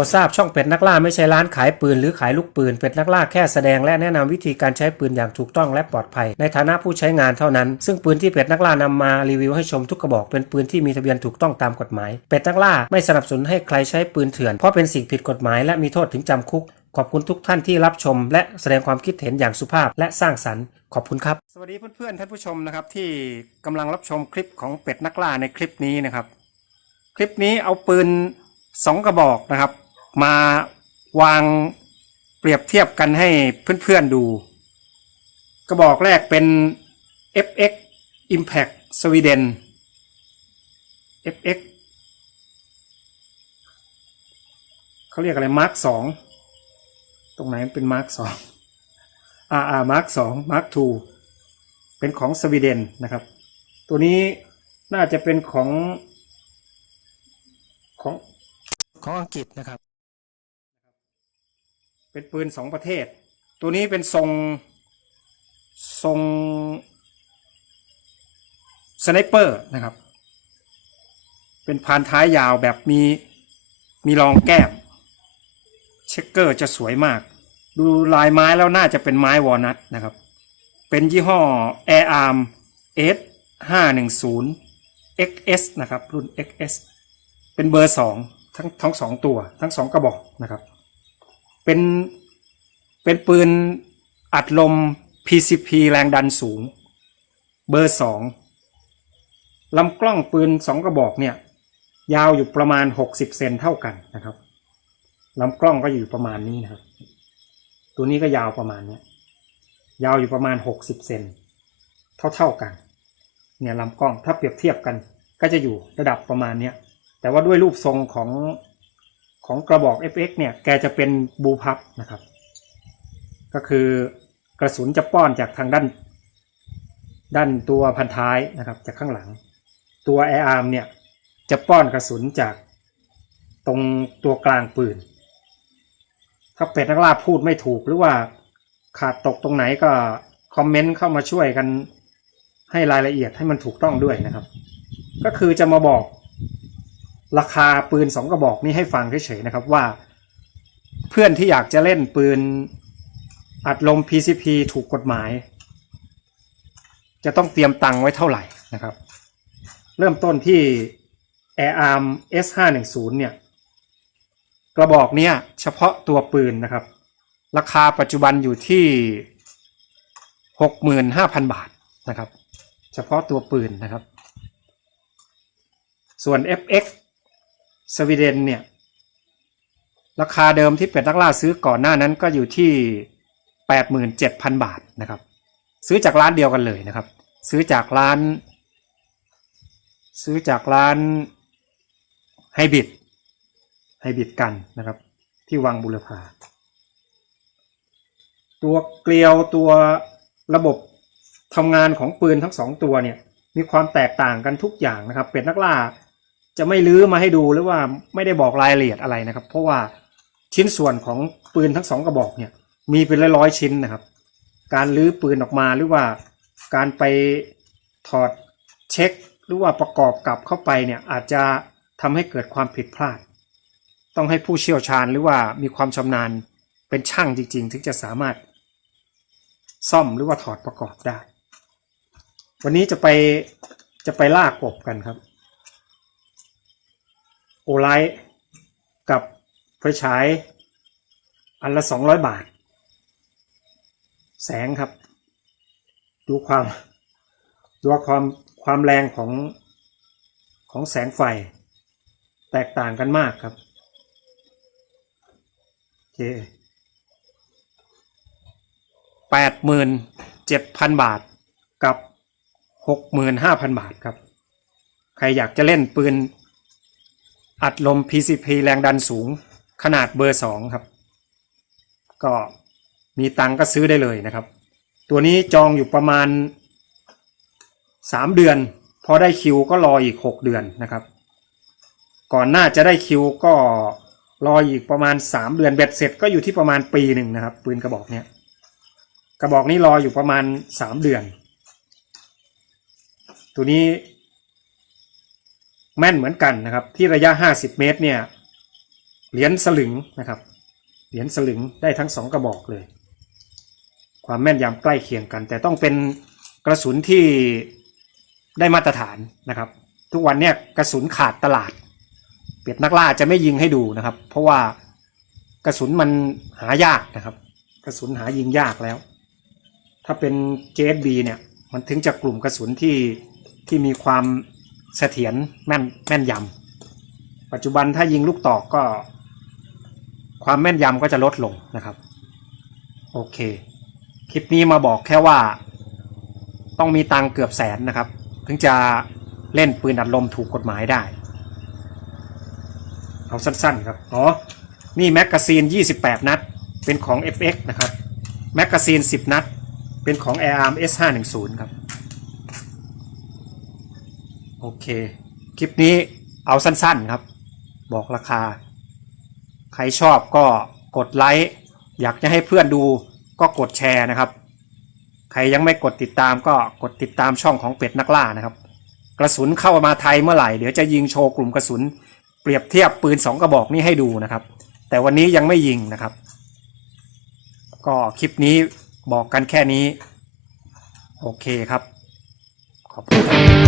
รดทราบช่องเป็ดนักล่าไม่ใช่ร้านขายปืนหรือขายลูกปืน เป็ดนักล่าแค่แสดงและแนะนำวิธีการใช้ปืนอย่างถูกต้องและปลอดภัย ในฐานะผู้ใช้งานเท่านั้น ซึ่งปืนที่เป็ดนักล่านำมารีวิวให้ชมทุกกระบอกเป็นปืนที่มีทะเบียนถูกต้องตามกฎหมาย เป็ดนักล่าไม่สนับสนุนให้ใครใช้ปืนเถื่อนเพราะเป็นสิ่งผิดกฎหมายและมีโทษถึงจำคุก ขอบคุณทุกท่านที่รับชม และแสดงความคิดเห็นอย่างสุภาพและสร้างสรรค์ขอบคุณครับ สวัสดีเพื่อนๆท่านผู้ชมนะครับที่กำลังรับชมคลิปของเป็ดนักล่าในคลิปนี้นะครับ คลิปนี้เอาปืนสองกระบอกนะครับ มาวางเปรียบเทียบกันให้เพื่อนๆดู กระบอกแรกเป็น FX Impact Sweden FX เขาเรียกอะไรมาร์คสองตรงไหนเป็นมาร์คสองอ่าอ่ามาร์คสองมาร์คทูเป็นของสวีเดนนะครับ ตัวนี้น่าจะเป็นของของของอังกฤษนะครับ เป็นปืนสองประเทศ ตัวนี้เป็นทรงทรงสไนเปอร์นะครับ เป็นพานท้ายยาวแบบมีมีรองแก้ม เช็คเกอร์จะสวยมาก ดูลายไม้แล้วน่าจะเป็นไม้วอลนัทนะครับ เป็นยี่ห้อ Air Arm S 510 XS นะครับ รุ่น XS เป็นเบอร์สองทั้งทั้งสองตัวทั้งสองกระบอกนะครับ เป็นเป็นปืนอัดลม PCP แรงดันสูง เบอร์สองลำกล้องปืนสองกระบอกเนี่ย ยาวอยู่ประมาณ 60 เซนเท่ากันนะครับลำกล้องก็อยู่ประมาณนี้นะครับ ตัวนี้ก็ยาวประมาณนี้ยาวอยู่ประมาณ 60 เซนเท่าเท่าๆกัน เนี่ยลำกล้องถ้าเปรียบเทียบกันก็จะอยู่ระดับประมาณนี้แต่ว่าด้วยรูปทรงของ ของกระบอก FX เนี่ยแกจะเป็นบูพับนะครับ ก็คือกระสุนจะป้อนจากทางด้าน ด้านตัวพันท้ายนะครับ จากข้างหลัง ตัว Air Arm เนี่ยจะป้อนกระสุนจากตรงตัวกลางปืน ถ้าเป็ดนักล่าพูดไม่ถูกหรือว่าขาดตกตรงไหนก็คอมเมนต์เข้ามาช่วยกันให้รายละเอียดให้มันถูกต้องด้วยนะครับ ก็คือจะมาบอก ราคาปืนสองกระบอกนี้ให้ฟังเฉยๆนะครับว่า เพื่อนที่อยากจะเล่นปืนอัดลม PCP ถูกกฎหมาย จะต้องเตรียมตังค์ไว้เท่าไหร่นะครับ เริ่มต้นที่ Air Arm S510 เนี่ยกระบอกเนี้ยเฉพาะตัวปืนนะครับ ราคาปัจจุบันอยู่ที่ 65,000 บาทนะครับ เฉพาะตัวปืนนะครับ ส่วน FX สวีเดนเนี่ยราคาเดิมที่เป็ดนักล่าซื้อก่อนหน้านั้นก็อยู่ที่ 87,000 บาทนะครับ ซื้อจากร้านเดียวกันเลยนะครับ ซื้อจากร้าน ซื้อจากร้านไฮบิดไฮบิดกันนะครับ ที่วังบุรพาตัวเกลียวตัวระบบทำงานของปืนทั้งสองตัวเนี่ยมีความแตกต่างกันทุกอย่างนะครับ เป็ดนักล่า จะไม่ลื้อมาให้ดูหรือว่าไม่ได้บอกรายละเอียดอะไรนะครับ เพราะว่าชิ้นส่วนของปืนทั้งสองกระบอกเนี่ยมีเป็นร้อยๆชิ้นนะครับ การลื้อปืนออกมาหรือว่าการไปถอดเช็ค หรือว่าประกอบกลับเข้าไปเนี่ยอาจจะทำให้เกิดความผิดพลาด ต้องให้ผู้เชี่ยวชาญหรือว่ามีความชำนาญเป็นช่างจริง ๆ ถึงจะสามารถซ่อมหรือว่าถอดประกอบได้ วันนี้จะไปจะไปลากกบกันครับ ไลท์กับไฟฉายอันละสองร้อยบาท แสงครับ ดูความดูความความแรงของของแสงไฟ แตกต่างกันมากครับโอเคแปดหมื่นเจ็ดพันบาทกับหกหมื่นห้าพันบาทครับ ใครอยากจะเล่นปืน อัดลม PCP แรงดันสูงขนาดเบอร์สองครับ ก็มีตังก็ซื้อได้เลยนะครับ ตัวนี้จองอยู่ประมาณสามเดือน พอได้คิวก็รออีกหกเดือนนะครับ ก่อนหน้าจะได้คิวก็รออีกประมาณสามเดือนเบ็ดเสร็จก็อยู่ที่ประมาณปีหนึ่งนะครับ ปืนกระบอกเนี้ยกระบอกนี้รออยู่ประมาณสามเดือน ตัวนี้ แม่นเหมือนกันนะครับ ที่ระยะ 50 เมตรเนี่ยเหรียญสลึงนะครับ เหรียญสลึงได้ทั้งสองกระบอกเลย ความแม่นยำใกล้เคียงกัน แต่ต้องเป็นกระสุนที่ได้มาตรฐานนะครับ ทุกวันเนี่ยกระสุนขาดตลาด เป็ดนักล่าจะไม่ยิงให้ดูนะครับ เพราะว่ากระสุนมันหายากนะครับ กระสุนหายิงยากแล้ว ถ้าเป็น JSB เนี่ยมันถึงจะกลุ่มกระสุนที่ที่มีความ เสถียรแม่นแม่นยำปัจจุบันถ้ายิงลูกตอกก็ ความแม่นยำก็จะลดลงนะครับ โอเค คลิปนี้มาบอกแค่ว่า ต้องมีตังเกือบแสนนะครับ ถึงจะเล่นปืนอัดลมถูกกฎหมายได้ เอาสั้นๆครับอ๋อนี่แมกกาซีน 28 นัด เป็นของ FX นะครับ แมกกาซีน 10 นัด เป็นของ Airarm S510 ครับ โอเค คลิปนี้เอาสั้นๆครับ บอกราคา ใครชอบก็กดไลค์ อยากจะให้เพื่อนดูก็กดแชร์นะครับ ใครยังไม่กดติดตามก็กดติดตามช่องของเป็ดนักล่านะครับ กระสุนเข้ามาไทยเมื่อไหร่ เดี๋ยวจะยิงโชว์กลุ่มกระสุน เปรียบเทียบปืนสองกระบอกนี้ให้ดูนะครับ แต่วันนี้ยังไม่ยิงนะครับ ก็คลิปนี้บอกกันแค่นี้ โอเคครับ ขอบคุณครับ